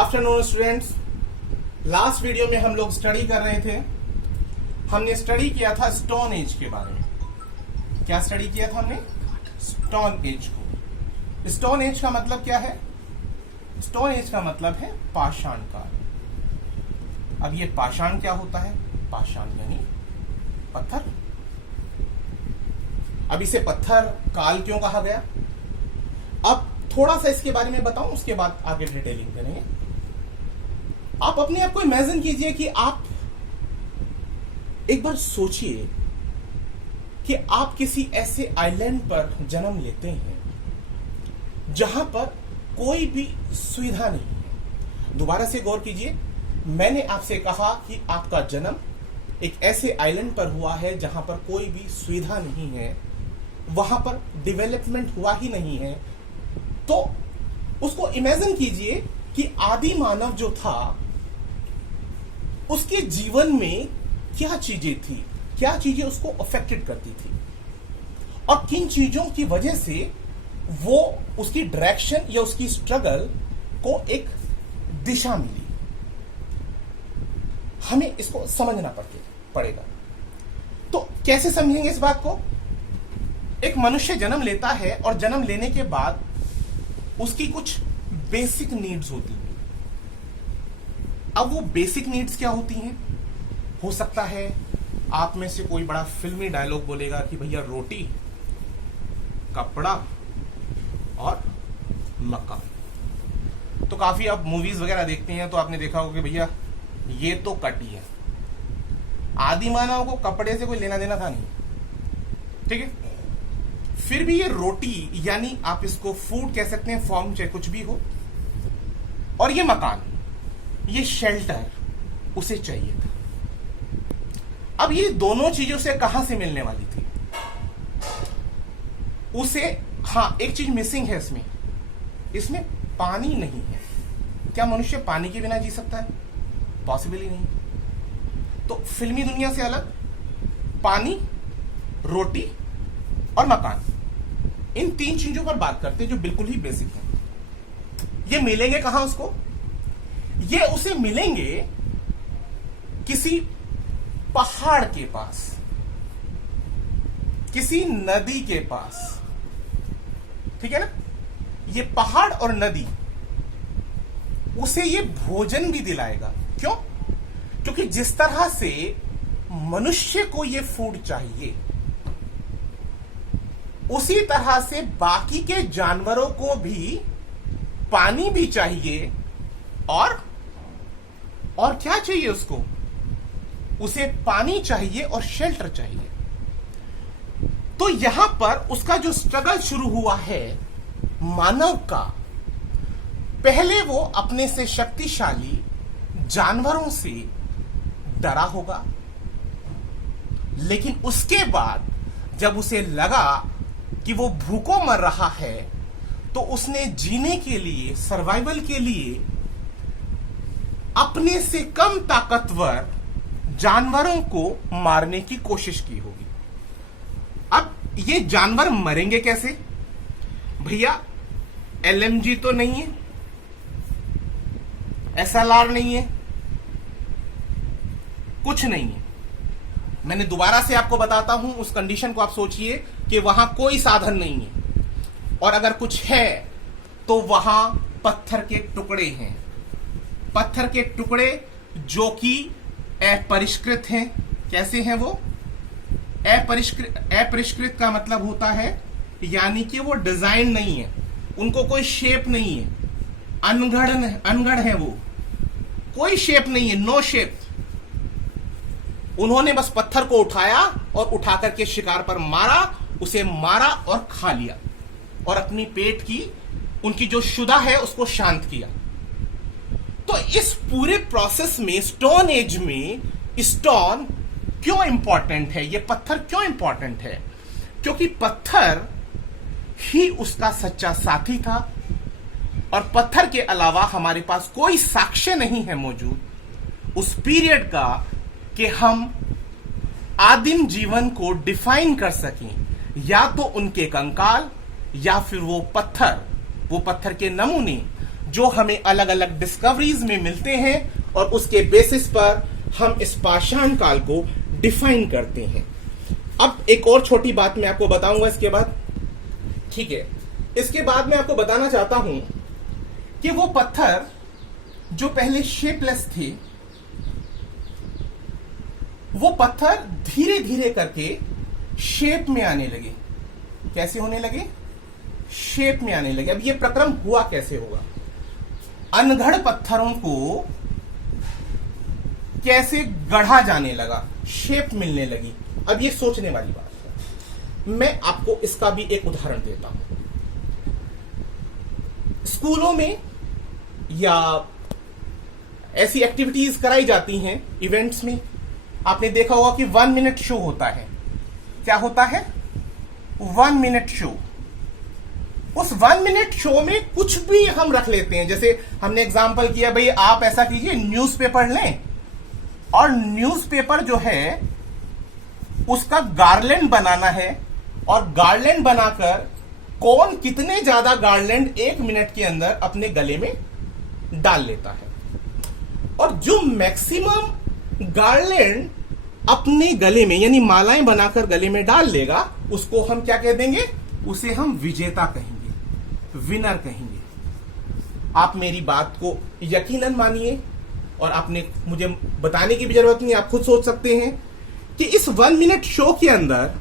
Afternoon students. Last video में हम लोग स्टडी कर रहे थे। हमने स्टडी किया था स्टोन एज के बारे में। क्या स्टडी किया था हमने? स्टोन एज को। स्टोन एज का मतलब क्या है? स्टोन एज का मतलब है पाषाण काल। अब ये पाषाण क्या होता है? पाषाण यानी पत्थर। अब इसे पत्थर काल क्यों कहा गया? अब थोड़ा सा इसके बारे में बताऊं, उसके बाद आगे डिटेलिंग करेंगे। आप अपने आप को इमेजिन कीजिए कि आप एक बार सोचिए कि आप किसी ऐसे आइलैंड पर जन्म लेते हैं जहां पर कोई भी सुविधा नहीं है। दोबारा से गौर कीजिए, मैंने आपसे कहा कि आपका जन्म एक ऐसे आइलैंड पर हुआ है जहां पर कोई भी सुविधा नहीं है, वहां पर डेवलपमेंट हुआ ही नहीं है। तो उसको इमेजिन कीजिए कि आदि मानव जो था उसके जीवन में क्या चीजें थी, क्या चीजें उसको अफेक्टेड करती थी और किन चीजों की वजह से वो उसकी डायरेक्शन या उसकी स्ट्रगल को एक दिशा मिली। हमें इसको समझना पड़ेगा। तो कैसे समझेंगे इस बात को? एक मनुष्य जन्म लेता है और जन्म लेने के बाद उसकी कुछ बेसिक नीड्स होती हैं। अब वो बेसिक नीड्स क्या होती हैं? हो सकता है आप में से कोई बड़ा फिल्मी डायलॉग बोलेगा कि भैया रोटी, कपड़ा और मकान। तो काफी आप मूवीज वगैरह देखते हैं तो आपने देखा होगा कि भैया ये तो कटी है। आदि मानव को कपड़े से कोई लेना देना था नहीं, ठीक है। फिर भी ये रोटी, यानी आप इसको फूड कह सकते हैं, फॉर्म चाहे कुछ भी हो, और ये मकान, ये शेल्टर उसे चाहिए था। अब ये दोनों चीजों से कहां से मिलने वाली थी उसे? हाँ, एक चीज मिसिंग है इसमें पानी नहीं है। क्या मनुष्य पानी के बिना जी सकता है? पॉसिबल ही नहीं। तो फिल्मी दुनिया से अलग पानी, रोटी और मकान, इन तीन चीजों पर बात करते हैं जो बिल्कुल ही बेसिक है। ये मिलेंगे कहां उसको? ये उसे मिलेंगे किसी पहाड़ के पास, किसी नदी के पास, ठीक है ना। ये पहाड़ और नदी उसे ये भोजन भी दिलाएगा। क्यों? क्योंकि जिस तरह से मनुष्य को ये फूड चाहिए, उसी तरह से बाकी के जानवरों को भी पानी भी चाहिए और क्या चाहिए उसको? उसे पानी चाहिए और शेल्टर चाहिए। तो यहां पर उसका जो स्ट्रगल शुरू हुआ है मानव का, पहले वो अपने से शक्तिशाली जानवरों से डरा होगा, लेकिन उसके बाद जब उसे लगा कि वो भूखों मर रहा है तो उसने जीने के लिए, सर्वाइवल के लिए अपने से कम ताकतवर जानवरों को मारने की कोशिश की होगी। अब ये जानवर मरेंगे कैसे? भैया एलएमजी तो नहीं है, एसएलआर नहीं है, कुछ नहीं है। मैंने दोबारा से आपको बताता हूं, उस कंडीशन को आप सोचिए कि वहां कोई साधन नहीं है, और अगर कुछ है तो वहां पत्थर के टुकड़े हैं। पत्थर के टुकड़े जो कि अपरिष्कृत हैं। कैसे हैं वो? अपरिष्कृत का मतलब होता है यानी कि वो डिजाइन नहीं है, उनको कोई शेप नहीं है, अनगढ़ है, वो कोई शेप नहीं है, नो शेप। उन्होंने बस पत्थर को उठाया और उठा करके शिकार पर मारा, उसे मारा और खा लिया, और अपनी पेट की, उनकी जो शुदा है उसको शांत किया। तो इस पूरे प्रोसेस में, स्टोन एज में, स्टोन क्यों इंपॉर्टेंट है? ये पत्थर क्यों इंपॉर्टेंट है? क्योंकि पत्थर ही उसका सच्चा साथी था, और पत्थर के अलावा हमारे पास कोई साक्ष्य नहीं है मौजूद उस पीरियड का कि हम आदिम जीवन को डिफाइन कर सकें। या तो उनके कंकाल, या फिर वो पत्थर के नमूने जो हमें अलग अलग डिस्कवरीज में मिलते हैं और उसके बेसिस पर हम इस पाषाण काल को डिफाइन करते हैं। अब एक और छोटी बात मैं आपको बताऊंगा इसके बाद, ठीक है। इसके बाद मैं आपको बताना चाहता हूं कि वो पत्थर जो पहले शेपलेस थे, वो पत्थर धीरे धीरे करके शेप में आने लगे। कैसे होने लगे? शेप में आने लगे। अब ये प्रक्रम हुआ कैसे होगा? अनगढ़ पत्थरों को कैसे गढ़ा जाने लगा, शेप मिलने लगी। अब ये सोचने वाली बात है। मैं आपको इसका भी एक उदाहरण देता हूं। स्कूलों में या ऐसी एक्टिविटीज कराई जाती हैं इवेंट्स में, आपने देखा होगा कि 1 मिनट शो होता है। क्या होता है? 1 मिनट शो। उस 1 मिनट शो में कुछ भी हम रख लेते हैं। जैसे हमने एग्जांपल किया, भाई आप ऐसा कीजिए, न्यूज़पेपर लें और न्यूज़पेपर जो है उसका गार्लैंड बनाना है, और गार्लैंड बनाकर कौन कितने ज्यादा गार्लैंड 1 मिनट के अंदर अपने गले में डाल लेता है। और जो मैक्सिमम गार्लैंड अपने गले में, यानी मालाएं बनाकर गले में डाल लेगा, उसको हम क्या कह देंगे? उसे हम विजेता कहेंगे, विनर कहेंगे। आप मेरी बात को यकीनन मानिए, और आपने मुझे बताने की भी जरूरत नहीं, आप खुद सोच सकते हैं कि इस 1 मिनट शो के अंदर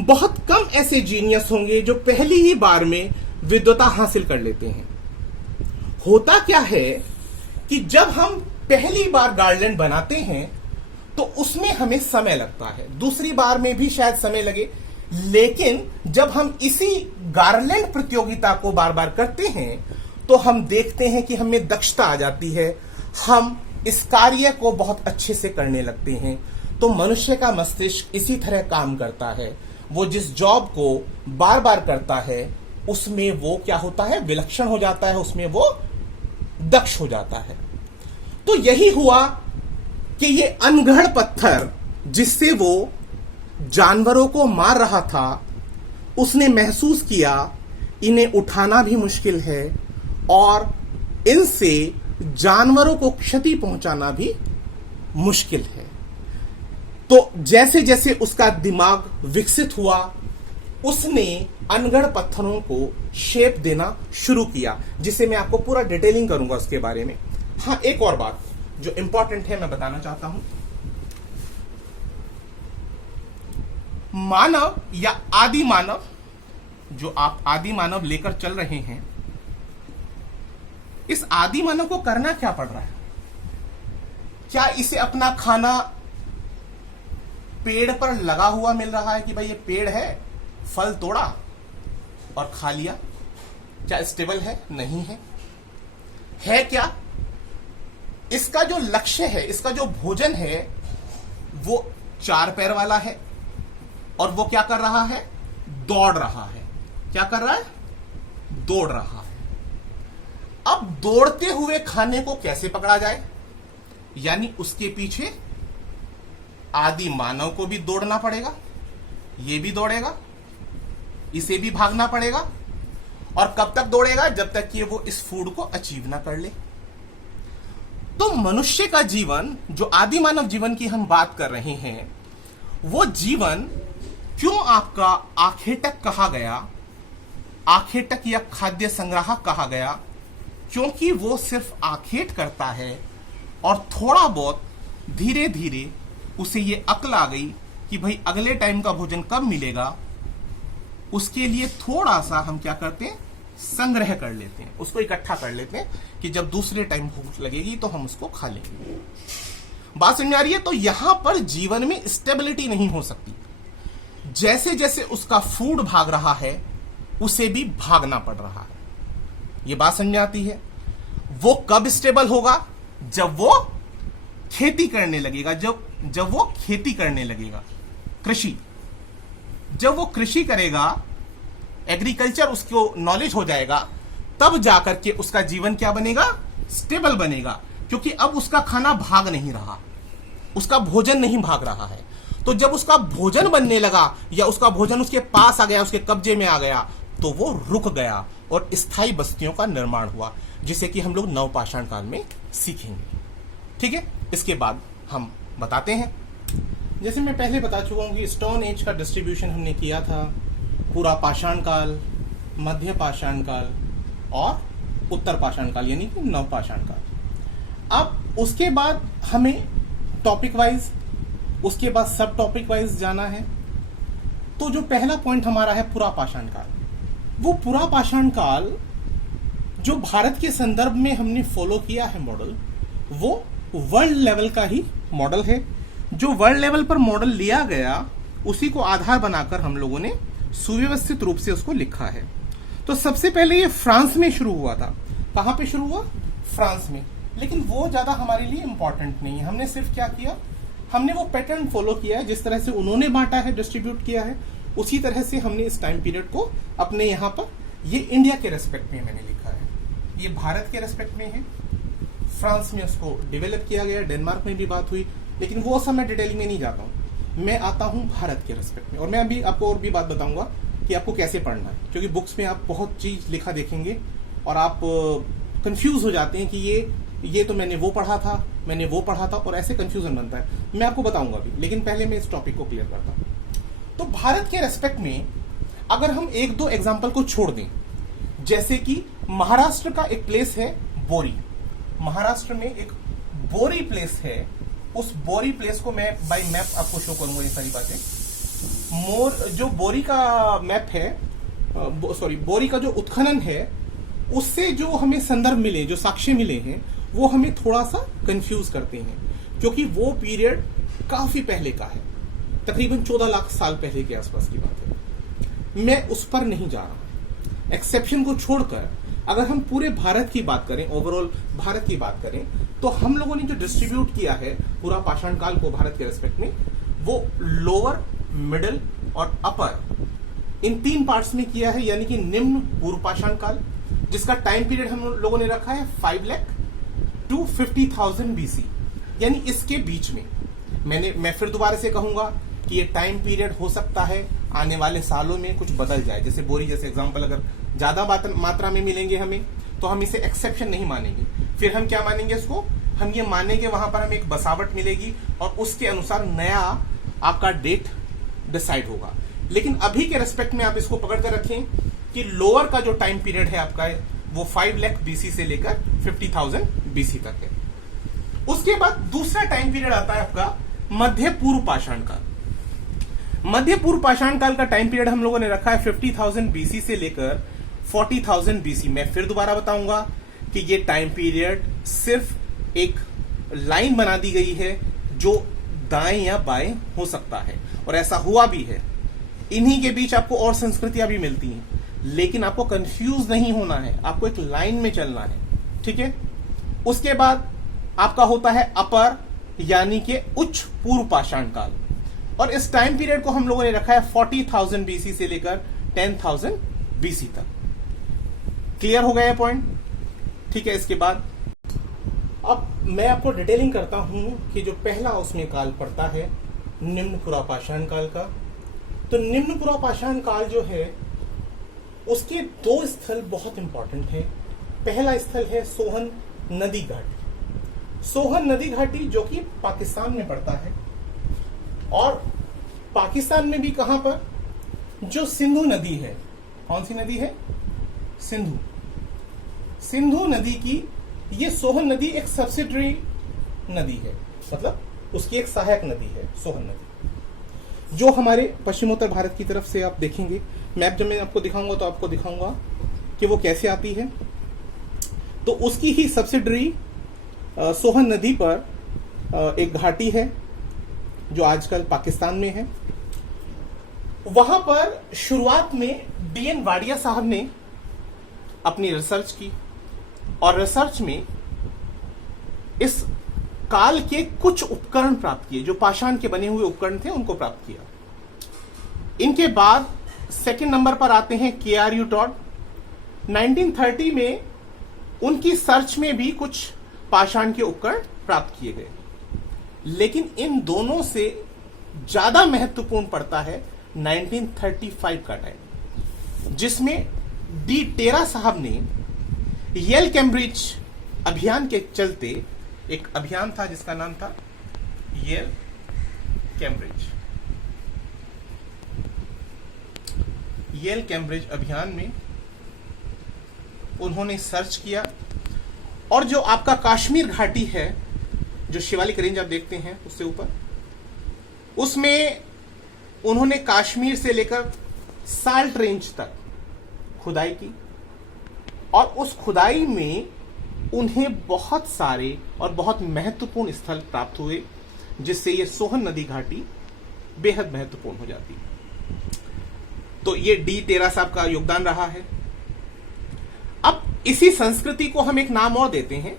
बहुत कम ऐसे जीनियस होंगे जो पहली ही बार में विद्वता हासिल कर लेते हैं। होता क्या है कि जब हम पहली बार गार्लैंड बनाते हैं तो उसमें हमें समय लगता है, दूसरी बार में भी शायद समय लगे, लेकिन जब हम इसी गार्लैंड प्रतियोगिता को बार बार करते हैं तो हम देखते हैं कि हमें दक्षता आ जाती है, हम इस कार्य को बहुत अच्छे से करने लगते हैं। तो मनुष्य का मस्तिष्क इसी तरह काम करता है। वो जिस जॉब को बार बार करता है उसमें वो क्या होता है? विलक्षण हो जाता है, उसमें वो दक्ष हो जाता है। तो यही हुआ कि ये अनगढ़ पत्थर जिससे वो जानवरों को मार रहा था, उसने महसूस किया इन्हें उठाना भी मुश्किल है और इनसे जानवरों को क्षति पहुंचाना भी मुश्किल है। तो जैसे जैसे उसका दिमाग विकसित हुआ, उसने अनगढ़ पत्थरों को शेप देना शुरू किया, जिसे मैं आपको पूरा डिटेलिंग करूंगा उसके बारे में। हाँ, एक और बात जो इंपॉर्टेंट है मैं बताना चाहता हूं। मानव या आदि मानव, जो आप आदि मानव लेकर चल रहे हैं, इस आदि मानव को करना क्या पड़ रहा है? क्या इसे अपना खाना पेड़ पर लगा हुआ मिल रहा है कि भाई ये पेड़ है, फल तोड़ा और खा लिया? क्या स्टेबल है? नहीं है। है क्या? इसका जो लक्ष्य है, इसका जो भोजन है, वो 4 पैर वाला है और वो क्या कर रहा है? दौड़ रहा है। क्या कर रहा है? दौड़ रहा है। अब दौड़ते हुए खाने को कैसे पकड़ा जाए? यानी उसके पीछे आदि मानव को भी दौड़ना पड़ेगा, ये भी दौड़ेगा, इसे भी भागना पड़ेगा, और कब तक दौड़ेगा? जब तक कि वो इस फूड को अचीव ना कर ले। तो मनुष्य का जीवन, जो आदि मानव जीवन की हम बात कर रहे हैं, वो जीवन क्यों आपका आखेटक कहा गया? आखेटक या खाद्य संग्राहक कहा गया क्योंकि वो सिर्फ आखेट करता है और थोड़ा बहुत धीरे धीरे उसे ये अक्ल आ गई कि भाई अगले टाइम का भोजन कब मिलेगा, उसके लिए थोड़ा सा हम क्या करते हैं? संग्रह कर लेते हैं, उसको इकट्ठा कर लेते हैं कि जब दूसरे टाइम भूख लगेगी तो हम उसको खा लेंगे। बात समझ आ रही है? तो यहां पर जीवन में स्टेबिलिटी नहीं हो सकती। जैसे जैसे उसका फूड भाग रहा है, उसे भी भागना पड़ रहा है। ये बात समझ आती है? वो कब स्टेबल होगा? जब वो खेती करने लगेगा, जब वो खेती करने लगेगा, कृषि, जब वो कृषि करेगा, एग्रीकल्चर उसको नॉलेज हो जाएगा, तब जाकर के उसका जीवन क्या बनेगा? स्टेबल बनेगा। क्योंकि अब उसका खाना भाग नहीं रहा, उसका भोजन नहीं भाग रहा है। तो जब उसका भोजन बनने लगा या उसका भोजन उसके पास आ गया, उसके कब्जे में आ गया, तो वो रुक गया और स्थायी बस्तियों का निर्माण हुआ, जिसे कि हम लोग नवपाषाण काल में सीखेंगे। ठीक है, इसके बाद हम बताते हैं, जैसे मैं पहले बता चुका हूं कि स्टोन एज का डिस्ट्रीब्यूशन हमने किया था, पूरा पाषाण काल, मध्य पाषाण काल और उत्तर पाषाण काल यानी कि नवपाषाण काल। अब उसके बाद हमें टॉपिक वाइज, उसके बाद सब टॉपिक वाइज जाना है। तो जो पहला पॉइंट हमारा है पूरा पाषाण काल, वो पूरा पाषाण काल जो भारत के संदर्भ में हमने फॉलो किया है मॉडल, वो वर्ल्ड लेवल का ही मॉडल है। जो वर्ल्ड लेवल पर मॉडल लिया गया उसी को आधार बनाकर हम लोगों ने सुव्यवस्थित रूप से उसको लिखा है। तो सबसे पहले ये फ्रांस में शुरू हुआ था। कहां पे शुरू हुआ? फ्रांस में। लेकिन वो ज्यादा हमारे लिए इंपॉर्टेंट नहीं है। हमने सिर्फ क्या किया, हमने वो पैटर्न फॉलो किया है, जिस तरह से उन्होंने बांटा है, डिस्ट्रीब्यूट किया है, उसी तरह से हमने इस टाइम पीरियड को अपने यहां पर, ये इंडिया के रेस्पेक्ट में मैंने लिखा है, ये भारत के रेस्पेक्ट में है। फ्रांस में उसको डेवलप किया गया, डेनमार्क में भी बात हुई, लेकिन वो सब मैं डिटेल में नहीं जाता हूं। मैं आता हूं भारत के रेस्पेक्ट में। और मैं अभी आपको और भी बात बताऊंगा कि आपको कैसे पढ़ना है, क्योंकि बुक्स में आप बहुत चीज लिखा देखेंगे और आप कंफ्यूज हो जाते हैं कि ये तो मैंने वो पढ़ा था, मैंने वो पढ़ा था, और ऐसे कंफ्यूजन बनता है। मैं आपको बताऊंगा अभी, लेकिन पहले मैं इस टॉपिक को क्लियर करता हूं। तो भारत के रेस्पेक्ट में अगर हम एक दो एग्जाम्पल को छोड़ दें, जैसे कि महाराष्ट्र का एक प्लेस है बोरी, महाराष्ट्र में एक बोरी प्लेस है, उस बोरी प्लेस को मैं बाय मैप आपको शो करूंगा ये सारी बातें। जो बोरी का मैप है, बोरी का जो उत्खनन है, उससे जो हमें संदर्भ मिले, जो साक्ष्य मिले हैं, वो हमें थोड़ा सा कंफ्यूज करते हैं, क्योंकि वो पीरियड काफी पहले का है, तकरीबन 14 लाख साल पहले के आसपास की बात है। मैं उस पर नहीं जा रहा। एक्सेप्शन को छोड़कर अगर हम पूरे भारत की बात करें, ओवरऑल भारत की बात करें, तो हम लोगों ने जो डिस्ट्रीब्यूट किया है पूरा पाषाण काल को भारत के रेस्पेक्ट में, वो लोअर, मिडिल और अपर, इन 3 पार्ट्स में किया है, यानी कि निम्न पूर्व पाषाण काल, जिसका टाइम पीरियड हम लोगों ने रखा है 5 लाख टू 50,000 BC, यानी इसके बीच में। मैं फिर दोबारा से कहूंगा कि ये टाइम पीरियड हो सकता है आने वाले सालों में कुछ बदल जाए। जैसे बोरी जैसे एग्जांपल अगर ज्यादा मात्रा में मिलेंगे हमें, तो हम इसे एक्सेप्शन नहीं मानेंगे। फिर हम क्या मानेंगे इसको? हम ये मानेंगे वहां पर हमें एक बसावट मिलेगी और उसके अनुसार नया आपका डेट डिसाइड होगा। लेकिन अभी के रेस्पेक्ट में आप इसको पकड़ कर रखें कि लोअर का जो टाइम पीरियड है आपका, वो 5 लाख BC से लेकर 50,000 BC तक है। उसके बाद दूसरा टाइम पीरियड आता है आपका मध्य पूर्व पाषाण काल। मध्य पूर्व पाषाण काल का टाइम पीरियड हम लोगों ने रखा है 50,000 BC से लेकर 40,000 BC। मैं फिर दोबारा बताऊंगा कि ये टाइम पीरियड सिर्फ एक लाइन बना दी गई है जो दाएं या बाएं हो सकता है, और ऐसा हुआ भी है। इन्हीं के बीच आपको और संस्कृतियां भी मिलती हैं, लेकिन आपको कंफ्यूज नहीं होना है, आपको एक लाइन में चलना है। ठीक है। उसके बाद आपका होता है अपर, यानी कि उच्च पूर्व पाषाण काल, और इस टाइम पीरियड को हम लोगों ने रखा है 40,000 BC से लेकर 10,000 BC तक। क्लियर हो गया ये पॉइंट? ठीक है। इसके बाद अब मैं आपको डिटेलिंग करता हूं कि जो पहला उसमें काल पड़ता है निम्न पुरापाषाण काल का। तो निम्न पुरापाषाण काल जो है, उसके 2 स्थल बहुत इंपॉर्टेंट हैं। पहला स्थल है सोहन नदी घाटी। सोहन नदी घाटी जो कि पाकिस्तान में पड़ता है, और पाकिस्तान में भी कहां पर? जो सिंधु नदी है। कौन सी नदी है? सिंधु। सिंधु नदी की ये सोहन नदी एक सब्सिडरी नदी है, मतलब उसकी एक सहायक नदी है सोहन नदी, जो हमारे पश्चिमोत्तर भारत की तरफ से आप देखेंगे। मैप जब मैं आपको दिखाऊंगा तो आपको दिखाऊंगा कि वो कैसे आती है। तो उसकी ही सब्सिडरी सोहन नदी पर एक घाटी है जो आजकल पाकिस्तान में है। वहां पर शुरुआत में DN वाडिया साहब ने अपनी रिसर्च की, और रिसर्च में इस काल के कुछ उपकरण प्राप्त किए, जो पाषाण के बने हुए उपकरण थे उनको प्राप्त किया। इनके बाद सेकंड नंबर पर आते हैं KRU टॉड। 1930 में उनकी सर्च में भी कुछ पाषाण के उपकरण प्राप्त किए गए, लेकिन इन दोनों से ज्यादा महत्वपूर्ण पड़ता है 1935 का टाइम। जिसमें डी टेरा साहब ने येल कैम्ब्रिज अभियान के चलते, एक अभियान था जिसका नाम था येल कैम्ब्रिज, येल कैम्ब्रिज अभियान में उन्होंने सर्च किया, और जो आपका कश्मीर घाटी है, जो शिवालिक रेंज आप देखते हैं उससे ऊपर, उसमें उन्होंने कश्मीर से लेकर साल्ट रेंज तक खुदाई की, और उस खुदाई में उन्हें बहुत सारे और बहुत महत्वपूर्ण स्थल प्राप्त हुए, जिससे ये सोहन नदी घाटी बेहद महत्वपूर्ण हो जाती है। तो ये डी टेरा साहब का योगदान रहा है। अब इसी संस्कृति को हम एक नाम और देते हैं,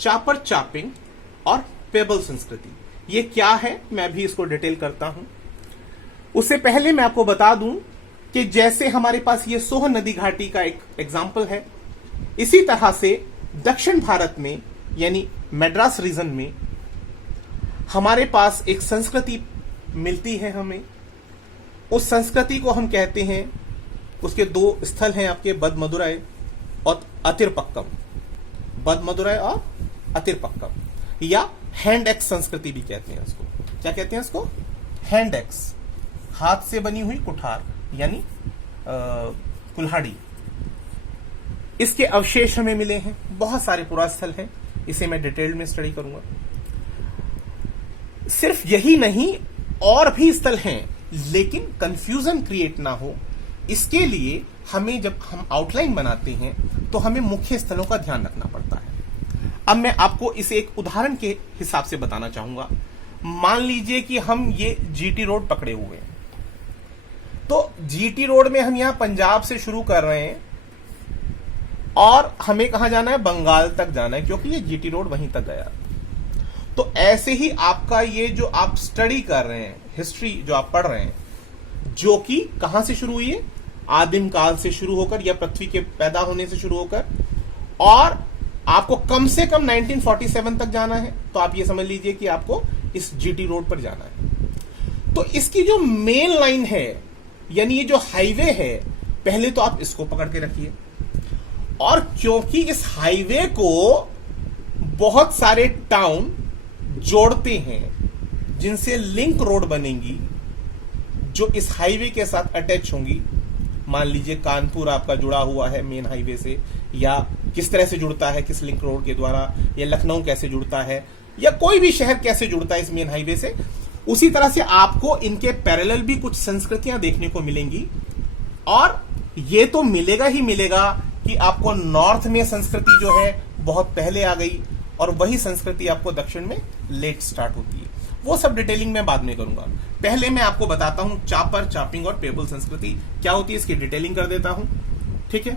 चापर चापिंग और पेबल संस्कृति। ये क्या है, मैं भी इसको डिटेल करता हूं। उससे पहले मैं आपको बता दूं कि जैसे हमारे पास ये सोहन नदी घाटी का एक एग्जाम्पल है, इसी तरह से दक्षिण भारत में यानी मैड्रास रीजन में हमारे पास एक संस्कृति मिलती है हमें। उस संस्कृति को हम कहते हैं, उसके दो स्थल हैं आपके, बदमदुराई और अतिरपक्कम। बदमदुराई और अतिरपक्कम, या हैंड एक्स संस्कृति भी कहते हैं उसको। क्या कहते हैं उसको? हैंड एक्स, हाथ से बनी हुई कुठार यानी कुल्हाड़ी। इसके अवशेष हमें मिले हैं, बहुत सारे पुरास्थल हैं, इसे मैं डिटेल में स्टडी करूंगा। सिर्फ यही नहीं, और भी स्थल हैं, लेकिन कंफ्यूजन क्रिएट ना हो इसके लिए हमें, जब हम आउटलाइन बनाते हैं तो हमें मुख्य स्थलों का ध्यान रखना पड़ता है। अब मैं आपको इसे एक उदाहरण के हिसाब से बताना चाहूंगा। मान लीजिए कि हम ये जीटी रोड पकड़े हुए हैं, तो जीटी रोड में हम यहां पंजाब से शुरू कर रहे हैं और हमें कहां जाना है? बंगाल तक जाना है, क्योंकि ये जीटी रोड वहीं तक गया। तो ऐसे ही आपका ये जो आप स्टडी कर रहे हैं, हिस्ट्री जो आप पढ़ रहे हैं, जो कि कहां से शुरू हुई है? आदिम काल से शुरू होकर, या पृथ्वी के पैदा होने से शुरू होकर, और आपको कम से कम 1947 तक जाना है, तो आप ये समझ लीजिए कि आपको इस जीटी रोड पर जाना है। तो इसकी जो मेन लाइन है, यानी ये जो हाईवे है, पहले तो आप इसको पकड़ के रखिए। और क्योंकि इस हाईवे को बहुत सारे टाउन जोड़ते हैं, जिनसे लिंक रोड बनेंगी, जो इस हाईवे के साथ अटैच होंगी। मान लीजिए कानपुर आपका जुड़ा हुआ है मेन हाईवे से, या किस तरह से जुड़ता है, किस लिंक रोड के द्वारा, या लखनऊ कैसे जुड़ता है, या कोई भी शहर कैसे जुड़ता है इस मेन हाईवे से। उसी तरह से आपको इनके पैरेलल भी कुछ संस्कृतियां देखने को मिलेंगी। और ये तो मिलेगा ही मिलेगा कि आपको नॉर्थ में संस्कृति जो है बहुत पहले आ गई, और वही संस्कृति आपको दक्षिण में लेट स्टार्ट होती है। वो सब डिटेलिंग मैं बाद में करूंगा। पहले मैं आपको बताता हूं चापर, चापिंग और पेबल संस्कृति क्या होती है, इसकी डिटेलिंग कर देता हूं। ठीक है,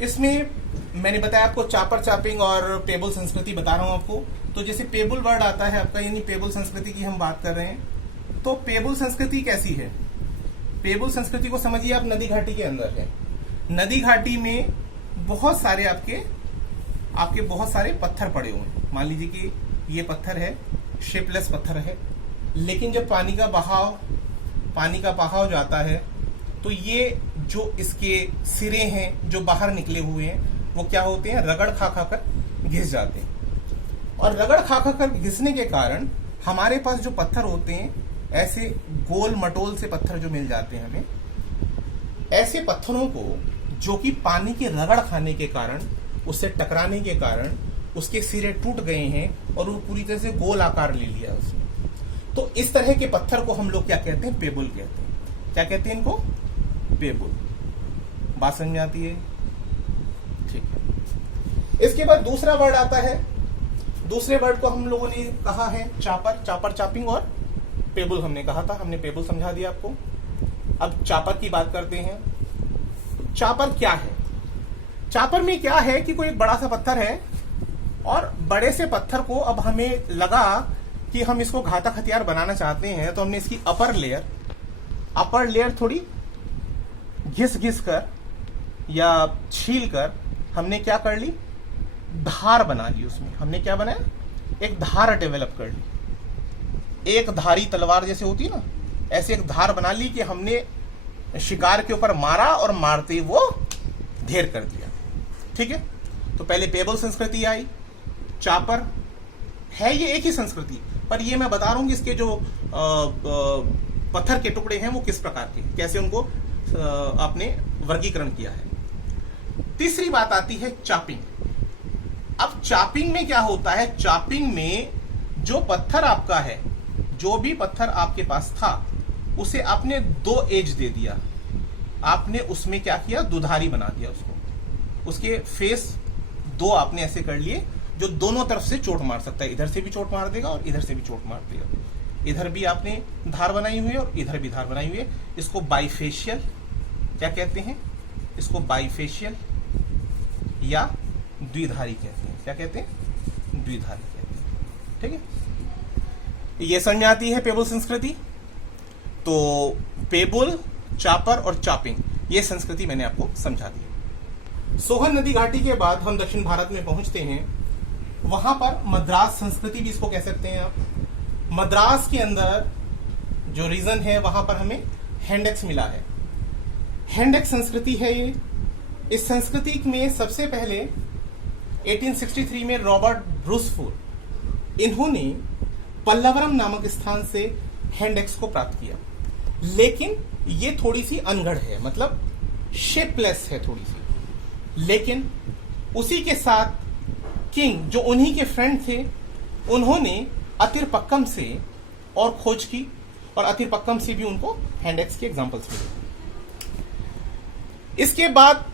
इसमें मैंने बताया आपको चापर, चापिंग और पेबल संस्कृति बता रहा हूं आपको। तो जैसे पेबल वर्ड आता है आपका, यानी पेबल संस्कृति की हम बात कर रहे हैं। तो पेबल संस्कृति कैसी है? पेबल संस्कृति को समझिए आप नदी घाटी के अंदर है। नदी घाटी में बहुत सारे आपके बहुत सारे पत्थर पड़े हुए हैं। मान लीजिए कि ये पत्थर है, शेपलेस पत्थर है, लेकिन जब पानी का बहाव जाता है, तो ये जो इसके सिरे हैं जो बाहर निकले हुए हैं, वो क्या होते हैं? रगड़ खा कर घिस जाते हैं। और रगड़ खा कर घिसने के कारण हमारे पास जो पत्थर होते हैं, ऐसे गोल मटोल से पत्थर जो मिल जाते हैं हमें, ऐसे पत्थरों को जो कि पानी की रगड़ खाने के कारण, उससे टकराने के कारण उसके सिरे टूट गए हैं और वो पूरी तरह से गोल आकार ले लिया उसने। तो इस तरह के पत्थर को हम लोग क्या कहते हैं? पेबल कहते हैं। क्या कहते हैं इनको? पेबल। बात समझ में आती है? ठीक है। इसके बाद दूसरा वर्ड आता है। दूसरे वर्ड को हम लोगों ने कहा है चापर, चापर, चापिंग और पेबल हमने कहा था। हमने पेबल समझा दिया आपको। अब चापर की बात करते हैं। चापर क्या है? चापर में क्या है कि कोई एक बड़ा सा पत्थर है, और बड़े से पत्थर को अब हमें लगा कि हम इसको घातक हथियार बनाना चाहते हैं, तो हमने इसकी अपर लेयर थोड़ी घिस कर या छील कर हमने क्या कर ली? धार बना ली। उसमें हमने क्या बनाया? एक धार डेवलप कर ली। एक धारी तलवार जैसे होती है ना, ऐसे एक धार बना ली कि हमने शिकार के ऊपर मारा और मारते ही वो ढेर कर दिया। ठीक है, तो पहले पेबल संस्कृति आई, चापर है, ये एक ही संस्कृति, पर ये मैं बता रहा हूं कि इसके जो पत्थर के टुकड़े हैं वो किस प्रकार के, कैसे उनको आपने वर्गीकरण किया है। तीसरी बात आती है चापिंग। अब चापिंग में क्या होता है, चापिंग में जो पत्थर आपका है, जो भी पत्थर आपके पास था, उसे आपने 2 एज दे दिया, आपने उसमें क्या किया, दुधारी बना दिया उसको, उसके फेस 2 आपने ऐसे कर लिए जो दोनों तरफ से चोट मार सकता है, इधर से भी चोट मार देगा और इधर से भी चोट मार देगा। इधर भी आपने धार बनाई हुई है और इधर भी धार बनाई हुई है। इसको बाइफेशियल क्या कहते हैं, इसको बाइफेशियल या द्विधारी कहते हैं। क्या कहते हैं, द्विधारी कहते हैं। ठीक है, ये समझ में आती है पेबुल संस्कृति। तो पेबुल, चापर और चापिंग, ये संस्कृति मैंने आपको समझा दी। सोहन नदी घाटी के बाद हम दक्षिण भारत में पहुंचते हैं, वहां पर मद्रास संस्कृति भी इसको कह सकते हैं आप। मद्रास के अंदर जो रीजन है वहां पर हमें हैंडेक्स मिला है। हैंडेक्स संस्कृति है ये। इस संस्कृति में सबसे पहले 1863 में रॉबर्ट ब्रूसफोर्ड, इन्होंने पल्लवरम नामक स्थान से हैंडेक्स को प्राप्त किया, लेकिन ये थोड़ी सी अनगढ़ है, मतलब शेपलेस है थोड़ी सी। लेकिन उसी के साथ किंग, जो उन्हीं के फ्रेंड थे, उन्होंने अतिरपक्कम से और खोज की, और अतिरपक्कम से भी उनको हैंडेक्स के एग्जांपल्स मिले। इसके बाद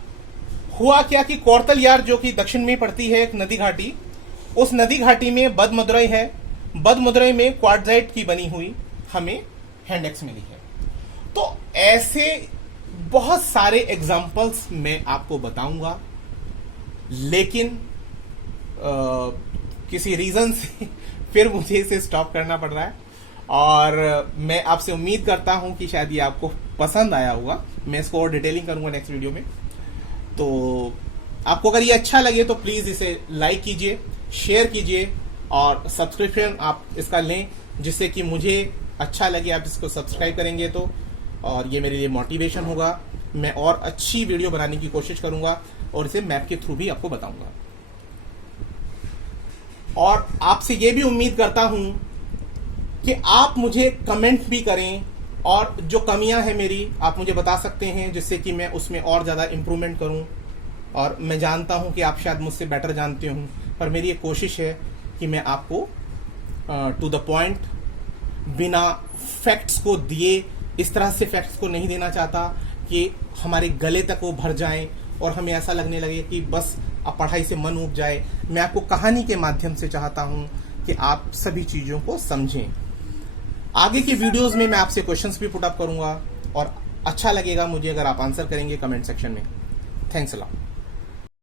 हुआ क्या कि कौरतलयार, जो कि दक्षिण में पड़ती है एक नदी घाटी, उस नदी घाटी में बदमुद्रई है। बदमुद्रई में क्वार्टजाइट की बनी हुई हमें हैंडेक्स मिली है। तो ऐसे बहुत सारे एग्जांपल्स मैं आपको बताऊंगा, लेकिन किसी रीजन से फिर मुझे इसे स्टॉप करना पड़ रहा है, और मैं आपसे उम्मीद करता हूं कि शायद ये आपको पसंद आया होगा। मैं इसको और डिटेलिंग करूंगा नेक्स्ट वीडियो में। तो आपको अगर ये अच्छा लगे तो प्लीज इसे लाइक कीजिए, शेयर कीजिए, और सब्सक्रिप्शन आप इसका लें, जिससे कि मुझे अच्छा लगे। आप इसको सब्सक्राइब करेंगे तो, और ये मेरे लिए मोटिवेशन होगा। मैं और अच्छी वीडियो बनाने की कोशिश करूंगा और इसे मैप के थ्रू भी आपको बताऊंगा। और आपसे ये भी उम्मीद करता हूं कि आप मुझे कमेंट भी करें, और जो कमियां हैं मेरी आप मुझे बता सकते हैं, जिससे कि मैं उसमें और ज़्यादा इम्प्रूवमेंट करूं। और मैं जानता हूं कि आप शायद मुझसे बेटर जानते हों, पर मेरी एक कोशिश है कि मैं आपको टू द पॉइंट, बिना फैक्ट्स को दिए, इस तरह से फैक्ट्स को नहीं देना चाहता कि हमारे गले तक वो भर जाएं और हमें ऐसा लगने लगे कि बस अब पढ़ाई से मन उब जाए। मैं आपको कहानी के माध्यम से चाहता हूं कि आप सभी चीज़ों को समझें। आगे की वीडियोस में मैं आपसे क्वेश्चंस भी पुट अप करूंगा, और अच्छा लगेगा मुझे अगर आप आंसर करेंगे कमेंट सेक्शन में। Thanks a lot.